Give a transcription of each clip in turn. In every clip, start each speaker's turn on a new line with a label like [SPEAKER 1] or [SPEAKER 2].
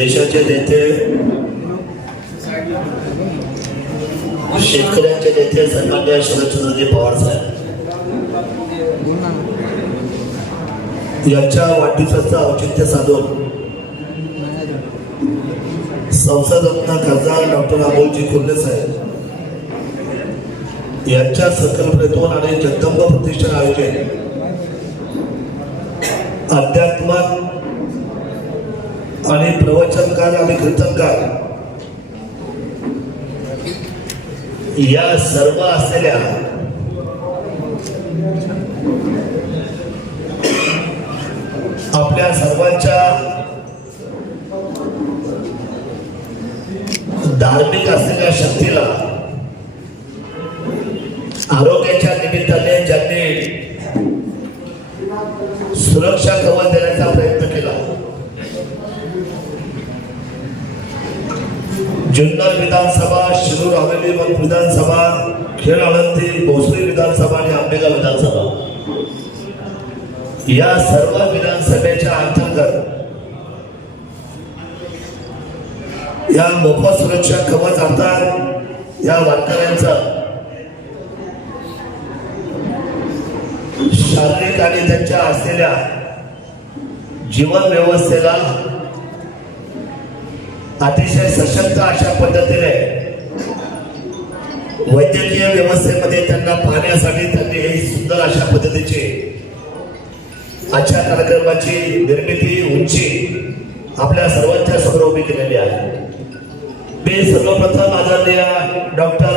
[SPEAKER 1] देशाचे नेते शेतकऱ्यांचे नेते सन्मान्य शरदचंद्रजी पवार साहेब. यांच्या वाढदिवसाचं औचित्य साधून संसदरत्न खासदार डॉक्टर अमोलजी खुल्ले साहेब यांच्या संकल्पनेतून आणि जगदंब प्रतिष्ठान आयोजित अध्यात्म आणि प्रवचनकार आणि कीर्तनकार या सर्व असलेल्या आपल्या सर्वांच्या धार्मिक असलेल्या शक्तीला आरोग्याच्या निमित्ताने ज्यांनी सुरक्षा कवच देण्याचा प्रयत्न केला. जुन्नर विधानसभा शिरूर हवेली विधानसभा खेड आळंदी भोसरी विधानसभा आणि आंबेगाव विधानसभा. या सर्व विधानसभेच्या अंतर्गत या मोफत सुरक्षा कवच अर्थात या वारकऱ्यांचा शारीरिक आणि त्यांच्या असलेल्या जीवन व्यवस्थेला अतिशय सशक्त अशा पद्धतीने वैद्यकीय व्यवस्थेमध्ये त्यांना पाहण्यासाठी त्यांनी हे सुंदर अशा पद्धतीची आजच्या कार्यक्रमाची निर्मिती उंची आपल्या सर्वांच्या समोर उभी केलेली आहे. मी सर्वप्रथम आदरणीय डॉक्टर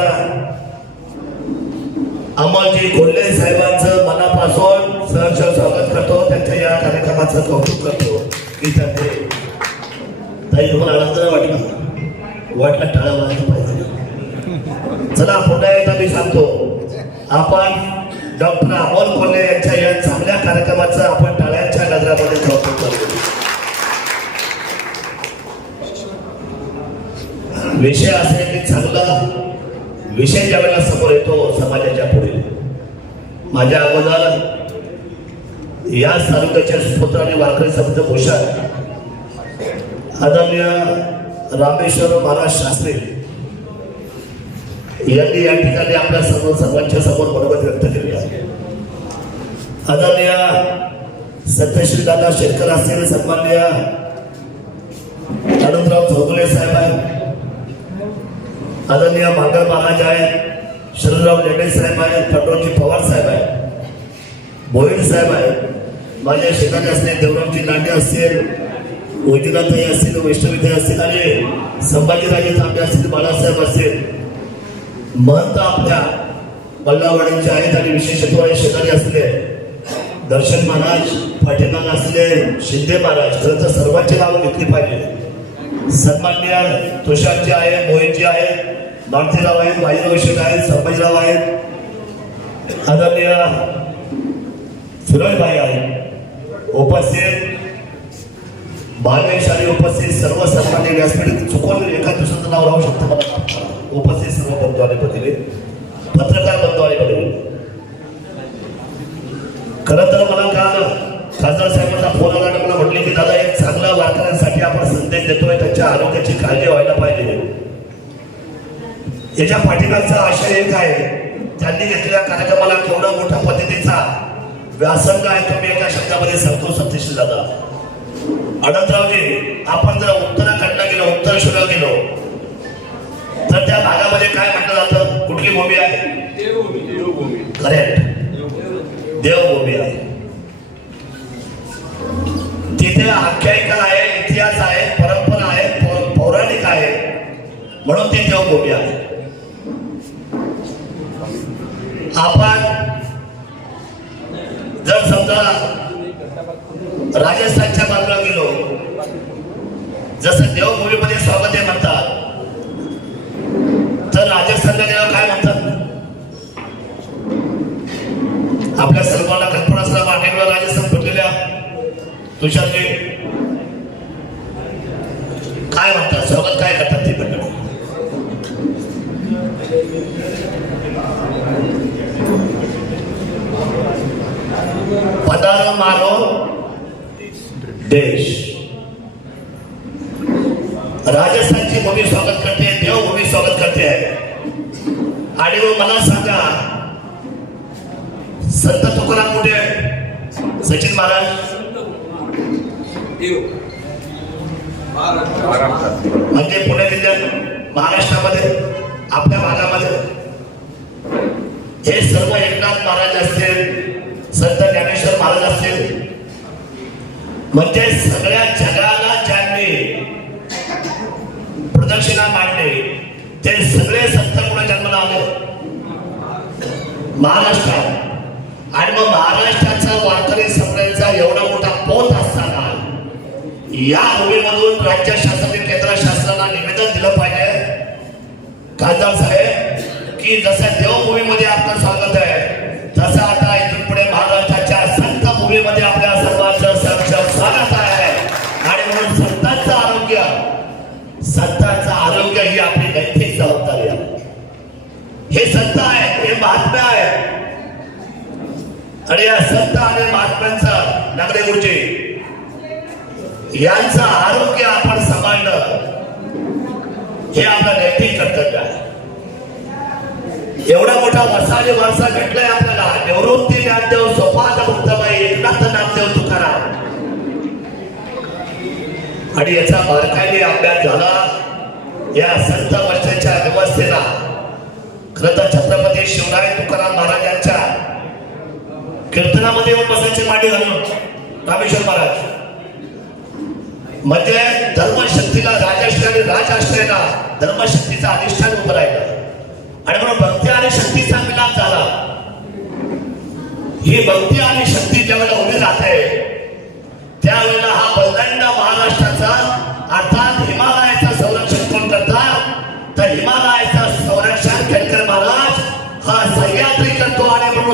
[SPEAKER 1] अमोलजी कोल्हे साहेबांचं मनापासून सहर्ष स्वागत करतो. त्यांच्या या कार्यक्रमाचं कौतुक करतो. की त्यांचे काही तुम्हाला अडचण वाटली वाटला वाटला टाळा पाहिजे. चला पुन्हा एकदा मी सांगतो. आपण डॉक्टर अमोल कोल्हे यांच्या या चांगल्या कार्यक्रमाचं आपण टाळ्यांच्या नजरामध्ये कौतुक करतो विषय असेल की चांगला विषय ज्या वेळेला समोर येतो समाजाच्या पुढे. माझ्या अगोदर या तालुक्याचे सुपुत्र आणि वारकरी समिती भूषण आदरणीय रामेश्वर महाराज शास्त्री यांनी या ठिकाणी आपल्या सर्व सर्वांच्या समोर मनोगत व्यक्त केले आहे. आदरणीय सत्यश्री दादा शेतकर असलेले सन्मान्य अनंतराव चौगुले साहेब आहेत. आदरणीय मांगर महाराज आहेत शरदराव लेंडे साहेब आहेत फडणोजी पवार साहेब आहेत भोईर साहेब आहेत. माझ्या शेजारी असतील देवरामजी लांडे असतील वैद्यनाथाई असतील वैष्णवीताई असतील आणि संभाजीराजे तांबे असतील बाळासाहेब असतील महंत आपल्या बल्लावाडीचे आहेत आणि विशेषत्व शेजारी असले दर्शन महाराज पाठीमाग असले शिंदे महाराज खरं तर सर्वांची नावं घेतली पाहिजे. सन्मान्य तुषारजी आहे मोहितजी आहेत मारुतीराव आहेत बाजीराव शेठ आहेत संभाजीराव आहेत आदरणीय सुरजभाई आहेत उपस्थित भावेश आणि उपस्थित सर्व सन्मान्य व्यासपीठ चुकून एका दिवसाचं नाव राहू शकतं मला उपस्थित सर्व बंधू आणि पत्रकार बंधू आणि खरं तर मला काल खासदार साहेबांचा फोन आला मला म्हटले की दादा एक चांगला वारकऱ्यांसाठी आपण संदेश देतोय त्यांच्या आरोग्याची काळजी व्हायला पाहिजे. याच्या पाठिंबाचा आशय एक आहे. त्यांनी घेतलेल्या कार्यक्रमाला केवढा मोठ्या पद्धतीचा व्यासंग आहे तुम्ही एका शब्दामध्ये सांगतो सतीश दादा. अनंतरावजी आपण जर उत्तराखंडला गेलो उत्तरेश्वरला गेलो तर त्या भागामध्ये काय म्हटलं जातं? कुठली भूमी आहे? करेक्ट देवभूमी. आहे. तिथे आख्यायिका आहे इतिहास आहे परंपरा आहे पौराणिक आहे. म्हणून ती देवभूमी आहे. आपण जर समजा राजस्थानच्या जसं देवभूमीमध्ये स्वागत आहे म्हणतात तर राजस्थानला गेल्यावर काय म्हणतात? आपल्या सर्वांना कल्पना असला अनेक वेळा राजस्थान फिरलेल्या तुषारजी काय म्हणतात? स्वागत काय करतात ते मंडळी पदार मारो देश. राजस्थानची भूमी स्वागत करते देवभूमी स्वागत करते. आहे आणि मग मला सांगा संत तुकाराम कुठे? सचिन महाराज? म्हणजे पुणे जिल्ह्यात महाराष्ट्रामध्ये आपल्या भागामध्ये. हे सर्व एकनाथ महाराज असतील संत ज्ञानेश्वर महाराज असतील. म्हणजे सगळ्या जगाला ज्यांनी प्रदक्षिणा मांडले. ते सगळे संत कुठे जन्माला आले. महाराष्ट्रात. आणि मग महाराष्ट्राचा वारकरी संप्रदायाचा एवढा मोठा पोत असताना या भूमीमधून राज्य शासनाने केंद्र शासनाला निवेदन दिलं पाहिजे. खासदार साहेब की जसं देवभूमीमध्ये आपलं स्वागत आहे तसं आता इथून पुढे महाराष्ट्राच्या संत भूमीमध्ये आपल्या सर्वांचं हे संत आहे हे महात्म्य आहे आणि या संत आणि महात्म्यांचा नगरे गुरुजी यांचं आरोग्य आपण सांभाळणं हे आपलं नैतिक कर्तव्य आहे. एवढा मोठा मसाले वारसा भेटलाय आपल्याला. निवृत्ती ज्ञानदेव सोपात मुक्तबाई एकनाथ नामदेव तुकाराम. आणि याचा बारकाईने अभ्यास झाला. या संत वर्षाच्या व्यवस्थेला तर छत्रपती शिवराय तुकाराम महाराजांच्या कीर्तनामध्ये येऊन बसायचे मांडी घालून. रामेश्वर महाराज. म्हणजे धर्मशक्तीला राजाश्रय आणि राजाश्रयाला धर्मशक्तीचा अधिष्ठान उभं राहिलं. आणि म्हणून भक्ती आणि शक्तीचा मिलाप झाला. ही भक्ती आणि शक्ती ज्यावेळेला उभी राहते त्यावेळेला हा बलदांड महाराष्ट्राचा अर्थात हिमालय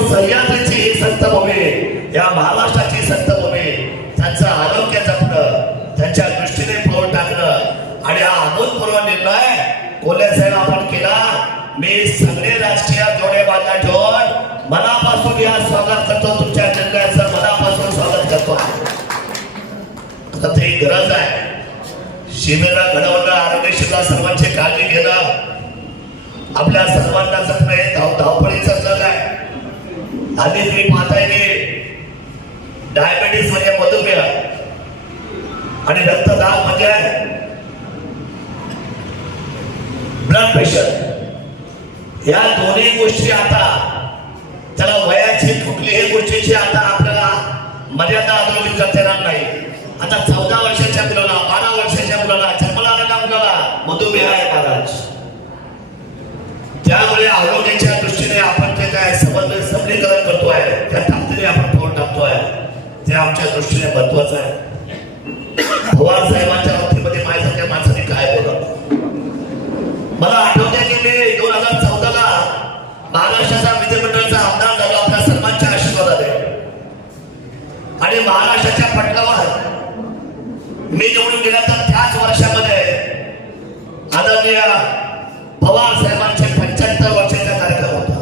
[SPEAKER 1] सह्याद्रीची ही संतभूमी या महाराष्ट्राची संतभूमी त्यांचं आरोग्य जपणं त्यांच्या दृष्टीने पाऊल टाकणं. आणि हा अभूतपूर्व निर्णय कोल्हे साहेब आपण केला. मी सगळे राजकीय जोडे बांधा ठेवून मनापासून या स्वागत करतो. तुमच्या निर्णयाचं मनापासून स्वागत करतो. आता ते गरज आहे. शिबिरा घडवणं आरोग्य शिबिरा सर्वांची काळजी घेणं. आपल्या सर्वांना जगणं हे धाव धावपळीचं जग आहे. हल्ली तुम्ही पाहताय की डायबेटीस म्हणजे मधुमेह. आणि रक्तदाब म्हणजे ब्लड प्रेशर या दोन्ही गोष्टी आता त्याला वयाची कुठलीही गोष्टीची आता आपल्याला मर्यादा अधोरेखित करता येणार नाही. आता चौदा वर्षाच्या मुलाला बारा वर्षाच्या मुलाला मधुमेह आहे महाराज त्यामुळे आरोग्याच्या दृष्टीने आपण जे काय समन्वय सबलीकरण करतोय त्या ताकदीने आपण पाऊल टाकतोय ते आमच्या दृष्टीने महत्वाचं आहे. पवार साहेबांच्या बाबतीमध्ये माझ्यासारख्या माणसाने काय बोलत मला आठवते की मी दोन हजार चौदा ला महाराष्ट्राचा विधिमंडळाचा आमदार झालो आपल्या सर्वांच्या आशीर्वादाने. आणि महाराष्ट्राच्या पटलावर मी निवडून गेला तर त्याच वर्षामध्ये आदरणीय पवार साहेबांचे पंच्याहत्तर वर्षाचा कार्यक्रम होता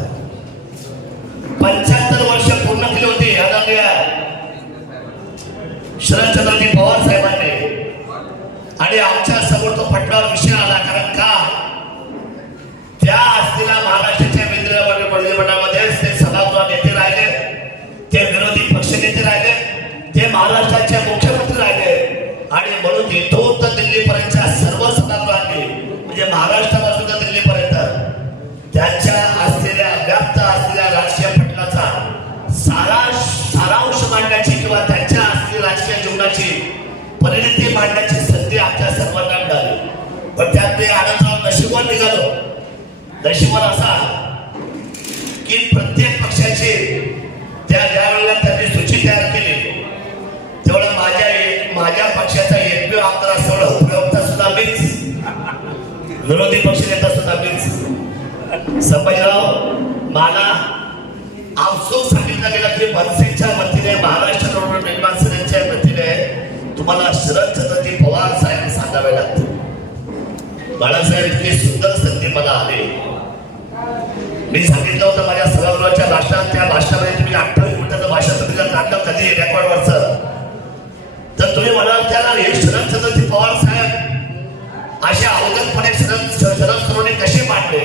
[SPEAKER 1] पंच्याहत्तर वर्ष पूर्ण केली होती आदरणीय शरदचंद्रजी पवार साहेबांनी. आणि आमच्यासमोर तो पटलावर विषय आला कारण का? त्या असलेल्या महाराष्ट्राच्या केंद्रीय विधिमंडळामध्ये ते सभागृह नेते राहिले ते विरोधी पक्ष नेते राहिले ते महाराष्ट्राचे मुख्यमंत्री राहिले. आणि म्हणून इथून तर दिल्लीपर्यंतच्या सर्व सभागृहांनी म्हणजे महाराष्ट्रापासून नशिबवर असा की प्रत्येक पक्षाचे त्या ज्या वेळेला त्यांनी सूची तयार केली तेवढं माझ्या एक- माझ्या पक्षाचा एकमेव आमदार असलेला उपयोगता सुद्धा मीच. विरोधी पक्ष नेता सुद्धा मीच. संभाजीराव मला आपसूक सांगितलं गेलं की मनसेच्या वतीने महाराष्ट्र रोड निर्माण सेनेच्या वतीने तुम्हाला शरदचंद्रजी पवार साहेब सांगावे लागतील. बाळासाहेब इतकी सुंदर संधी मला आली मी सांगितलं होतं माझ्या सभागृहाच्या भाषणात त्या भाषणामध्ये तुम्ही अठ्ठावीस मिनिटाचं भाषण तुम्ही जर काढलं कधी रेकॉर्डवरचं तर तुम्ही म्हणाल त्याला हे शरदचंद्रजी पवार साहेब असे अवगतपणे शरद शरद सोनवणे कसे मांडले?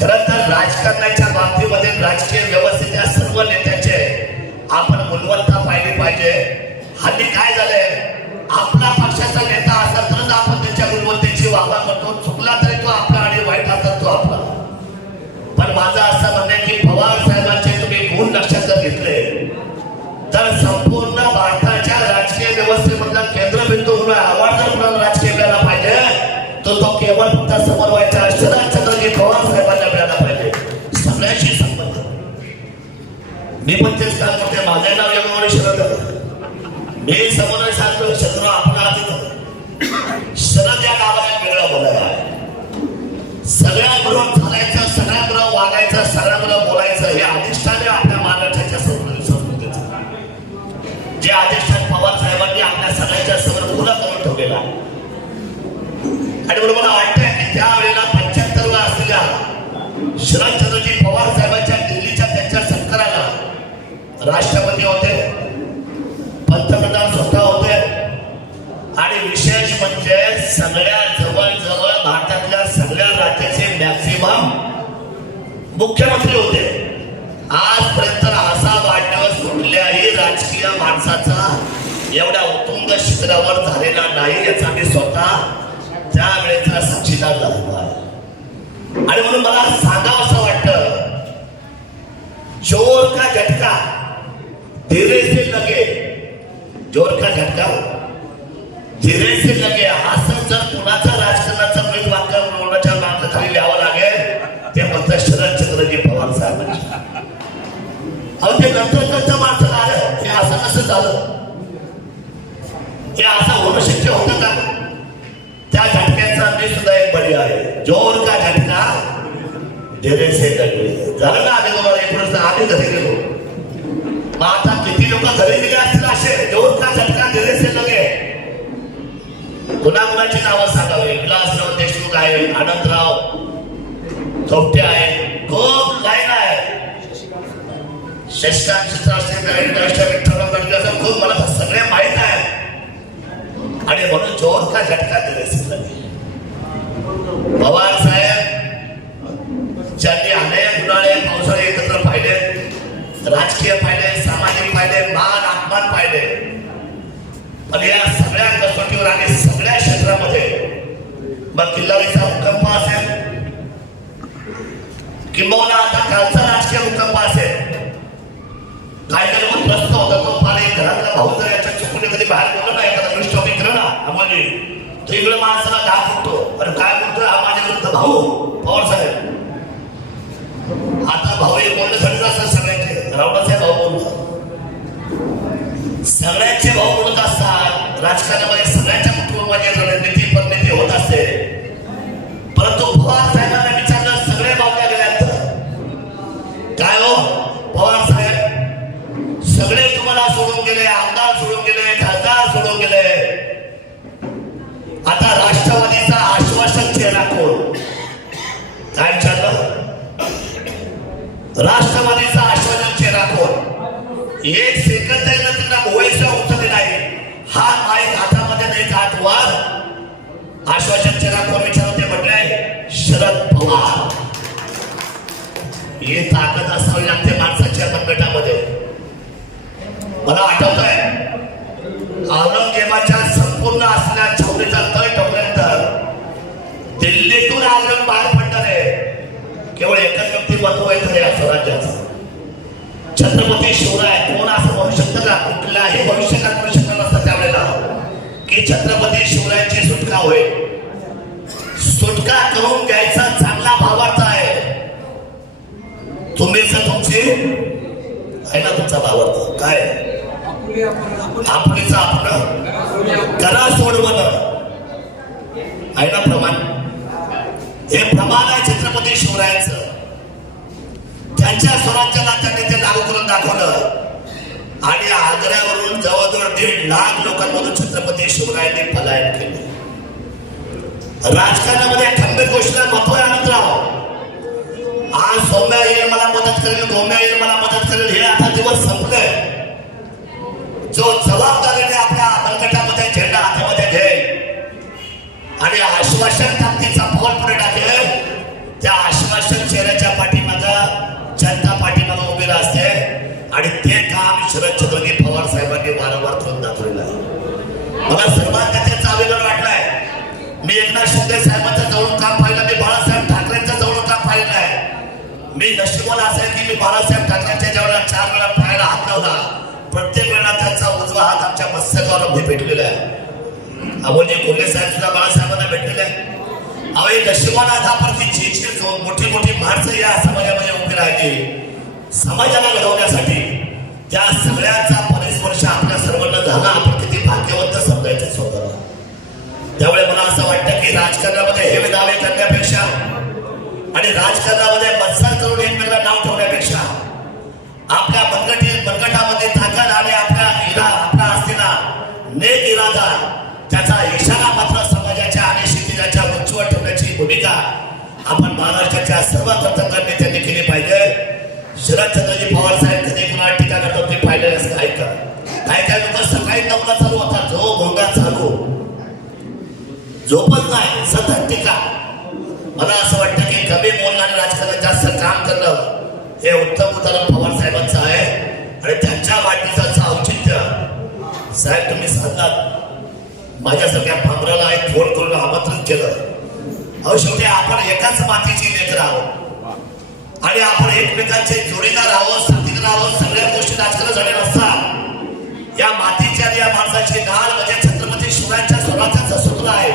[SPEAKER 1] खरं तर राजकारणाच्या बाबतीमध्ये राजकीय व्यवस्थेच्या सर्व नेत्याचे आपण गुणवत्ता पाहिली पाहिजे. हल्ली काय झालंय? आपला माझं असं शरदचंद्रजी पवार साहेबांच्या दिल्लीच्या त्यांच्या सत्काराला राष्ट्रपती होते पंतप्रधान स्वतः होते. आणि विशेष म्हणजे सगळ्या जवळजवळ भारतातल्या सगळ्या राज्याचे मॅक्सिमम मुख्यमंत्री होते. आजपर्यंत असा वाढदिवस कुठल्याही राजकीय माणसाचा एवढ्या उत्तुंग शिखरावर झालेला नाही याचा मी स्वतः त्यावेळेचा साक्षीदार झालेला आहे. आणि म्हणून मला सांगा असं वाटतं जोर का झटका धीरे से लगे जोर का झटका धीरे से लगे असं जर कुणाचा राजकारणाचा मृत वाक्य कोणाच्या मार्गाखाली लिहावं लागेल? ते फक्त शरदचंद्रजी पवार साहेबांचे. अहो ते नंतर माणसं आलं. हे असं कसं झालं. हे असं होणं शक्य होतं का? त्या झटक्याचा मी सुद्धा एक बळी आहे. जोर का झटका धीरे लगे झालं ना आधी तुम्हाला एकोणीस आधी घरी गेलो. मग आता किती लोक घरी गेले असतील असे? आनंदराव थोपटे आहे. खूप लाईन आहे शशिकांत चित्रासेन खूप मला सगळे माहीत आहे. आणि म्हणून जोर का झटका दिले पवार साहेब ज्यांनी अनेक उन्हाळे पावसाळे एकत्र पाहिले राजकीय पाहिले सामाजिक पाहिले मान अपमान पाहिले. पण या सगळ्या कसोटीवर आणि सगळ्या क्षेत्रामध्ये किल्लारीचा भूकंप असेल किंबहुना आता कालचा राजकीय भूकंप असेल. काही काही लोक त्रस्त होता. तो मला एक घरातला भाऊ जर याच्या चुकून कधी बाहेर बोलला ना एखादा दृष्ट केलं ना म्हणजे तो इकडे माणसाला घात होतो अरे काय बोलतोय? हा माझ्या विरुद्ध भाऊ पवार साहेब. आता भाऊ हे बोलण्यासाठी असतात सगळ्यांचे. रावणाचे भाऊ बोलतात. सगळ्यांचे भाऊ बोलत असतात. राजकारणामध्ये सगळ्यांच्या कुटुंबामध्ये रणनीती परिणती होत असते. परंतु पवार साहेबांना विचारलं सगळे बावल्या गेल्यानंतर काय हो पवार साहेब? सगळे तुम्हाला सोडून गेले आमदार सोडून गेले खासदार सोडून गेले. आता राष्ट्रवादीचा आश्वासन चेहरा कोण? काय विचारलं? राष्ट्रवादीचा आश्वासन चेहरा कोण? एक सेकंद त्यांना त्यांना मोबाईलचा उत्तर नाही हा माईक हातामध्ये नाही का हात वर आश्वासन चेहरा कोण विचारत हे ताकद असावी लागते माणसाच्या गटामध्ये मला आठवत आहे औरंगजेबाच्या संपूर्ण असल्या छावणीचा तळ ठोकल्यानंतर दिल्लीतून आंदोलन बाहेर पडणारे केवळ एकच व्यक्ती आहे खरे या स्वराज्याचं छत्रपती शिवराय कोण असं म्हणू शकतं का? कुठल्याही भविष्यकाळ करू शकत नसतं त्यावेळेला. की छत्रपती शिवरायांची सुटका होईल. सुटका करून घ्यायचा चांगला भावार्थ आहे तुम्हीच तुमची आहे ना तुमचा भावार्थ काय? आपलीच आपण. करा सोडवण आहे ना प्रमाण? हे प्रमाण आहे छत्रपती शिवरायांचं. त्यांच्या स्वराज्याला त्यांनी ते लागू करून दाखवलं. आणि आग्र्यावरून जवळजवळ दीड लाख लोकांमधून छत्रपती शिवरायांनी पलायन केले. राजकारणामध्ये खंबीर गोष्टीला महत्त्व आनंदराव आज सौम्या येईल मला मदत करेल गोम्या येईल मला मदत करेल हे आता दिवस संपलंय. जो जबाबदारीने आपल्या बलगटामध्ये झेंडा हातामध्ये घेईल आणि आश्वासन ताकदीचा फोन पुढे टाकेल त्या आश्वासन चेहऱ्याच्या पाठीमागा जनता पाठीमागा उभी असते आणि ते काम शरद शरदचंद्रजी पवार साहेबांनी वारंवार करून दाखवलेलं आहे. मला सर्वांना त्याचा अभिमान वाटलाय. मी एकनाथ शिंदे साहेबांचं जाऊन काम पाहिलं आहे मी असेल की मी बाळासाहेब ठाकरेंच्या जेवढा चार वेळा पायाला हात लावला प्रत्येक वेळा त्यांचा उजवा हात आमच्या मत्स्यकावर अगदी भेटलेला आहे. अमोलजी कोल्हे साहेब सुद्धा बाळासाहेबांना भेटलेले आहे अहो हे नशिबान आज आपण मोठी मोठी माणसं या समाजामध्ये उभी राहिली. समाजाला घडवण्यासाठी त्या सगळ्यांचा परिस्पर्श आपल्या सर्वांना झाला. आपण किती भाग्यवंत समजायचं स्वतःला. त्यामुळे मला असं वाटतं की राजकारणामध्ये हे दावे करण्यापेक्षा आणि राजकारणामध्ये मत्सर करून एकमेकांना नाव ठेवण्यापेक्षा आपल्या बनगटी बनगटामध्ये ताकद आणि आपल्या इरा आपला असलेला नेक इरादा त्याचा इशारा मात्र समाजाच्या आणि क्षितिजाच्या उंचीवर ठेवण्याची भूमिका आपण महाराष्ट्राच्या सर्व कर्तव्य नेत्यांनी केली पाहिजे. शरदचंद्रजी पवार साहेब कधी कुणाला टीका करतात ते पाहिजे असं ऐका काही काही लोक सकाळी नवला चालू होता जो भोंगा चालू. झोपत नाही सतत टीका. मला असं हे उत्तम उदाहरण पवार साहेबांचं आहे आणि त्यांच्या वाढदिवसाचं औचित्य. साहेब तुम्ही सांगतात माझ्या सगळ्या भामराला एक फोन करून आमंत्रित केलं. अहो शेवटी आपण एकाच मातीची लेकर आहोत. आणि आपण एकमेकांचे जोडीदार आहोत साथीदार आहोत सगळ्या गोष्टी राजकारण झाल्या नसतात या मातीच्या या माणसाची नाळ म्हणजे छत्रपती शिवरायांच्या स्वराज्याचं सूत्र आहे.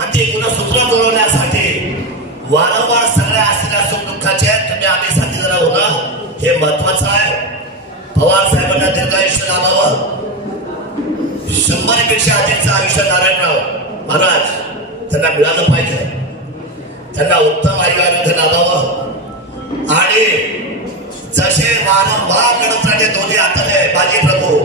[SPEAKER 1] आणि ते पुन्हा सूत्र जुळवण्यासाठी वारंवार सगळ्या असलेल्या सुख दुःखाचे तुम्ही आम्ही साजरा होणं हे महत्वाचं आहे. पवार साहेबांना दीर्घायुष्य लाभावं. शंभरपेक्षा अधिकचं आयुष्य नारायणराव महाराज त्यांना मिळालं पाहिजे. त्यांना उत्तम आयु आरोग्य लाभावं. आणि जसे वारंवार लढत दोन्ही हाताने बाजी प्रभू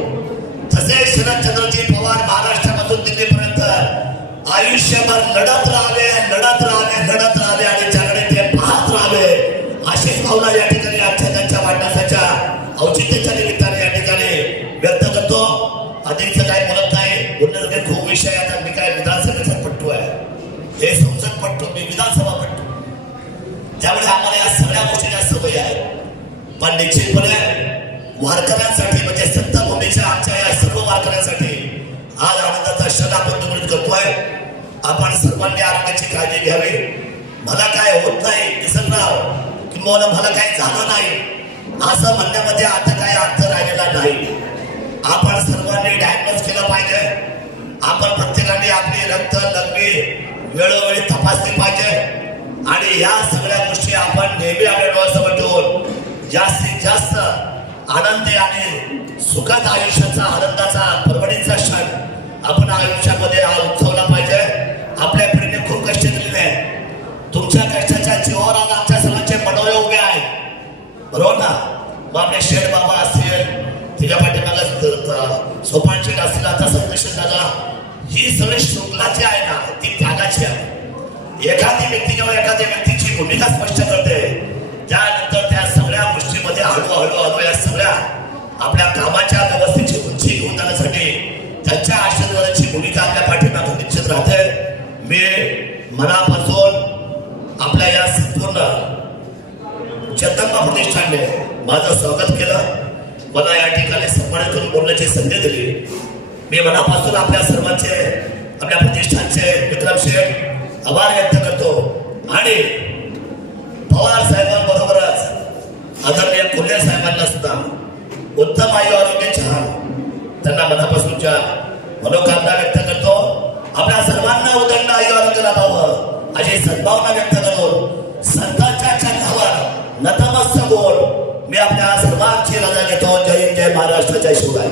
[SPEAKER 1] तसे शरदचंद्रजी पवार महाराष्ट्रापासून दिल्लीपर्यंत आयुष्यभर लढत राहावे लढत राहावे लढत राहावे आणि त्यामुळे आम्हाला या सगळ्या गोष्टीला सवय आहे. पण निश्चितपणे वारकऱ्यांसाठी म्हणजे संत भूमीच्या आमच्या या सर्व वारकऱ्यांसाठी आज आनंदाचा क्षण आपण तुम्ही करतोय. आपण सर्वांनी आरोग्याची काळजी घ्यावी. मला काय होत नाही दिसतराव किंवा मला काही झालं नाही असं म्हणण्यामध्ये आता काय अर्थ राहिलेला नाही. आपण सर्वांनी डायग्नोज केलं पाहिजे. आपण प्रत्येकाने आपली रक्त लघवी वेळोवेळी तपासली पाहिजे. आणि या सगळ्या गोष्टी आपण नेहमी आपल्या डोळ्यासमोर ठेवून जास्तीत जास्त आनंदी आणि सुखात आयुष्याचा आनंदाचा परवडीचा क्षण आपण आयुष्यामध्ये हा उत्सवला पाहिजे. आपल्या पिढीने खूप कष्ट केलेले आहेत. तुमच्या कष्टाच्या जीवावर आज आमच्या सर्वांचे मनोरे उभे आहेत. बरोबर ना? मग आपले शेठ बाबा असतील तिच्या पाठीमागा सोपान शेठ असतील आता संदेश झाला ही सगळी शृंखलाची आहे ना ती त्यागाची आहे. एखादी व्यक्ती जेव्हा एखाद्या व्यक्तीची भूमिका स्पष्ट करते. त्यानंतर त्या सगळ्या गोष्टीमध्ये हळूहळू हळू या सगळ्या आपल्या कामाच्या व्यवस्थेची उंची घेऊन जाण्यासाठी त्यांच्या आशीर्वादाची भूमिका आपल्या पाठीमागून निश्चित राहते. मी मनापासून आपल्या या संपूर्ण जगदंबा प्रतिष्ठानने माझं स्वागत केलं. मला या ठिकाणी सन्मान करून बोलण्याची संधी दिली. मी मनापासून आपल्या सर्वांचे आपल्या प्रतिष्ठानचे विक्रम शेठ आभार व्यक्त करतो. आणि पवार साहेबांबरोबरच आदरणीय कोल्हे साहेबांना सुद्धा उत्तम आयु आरोग्य छान त्यांना मनापासूनच्या मनोकामना व्यक्त करतो. आपल्या सर्वांना उदंड आयु आरोग्य लाभावं. अशी सद्भावना व्यक्त करून संतांच्या चरणावर नतमस्त बोल मी आपल्या सर्वांची रजा घेतो. जय हिंद, जय महाराष्ट्र जय शिवराय.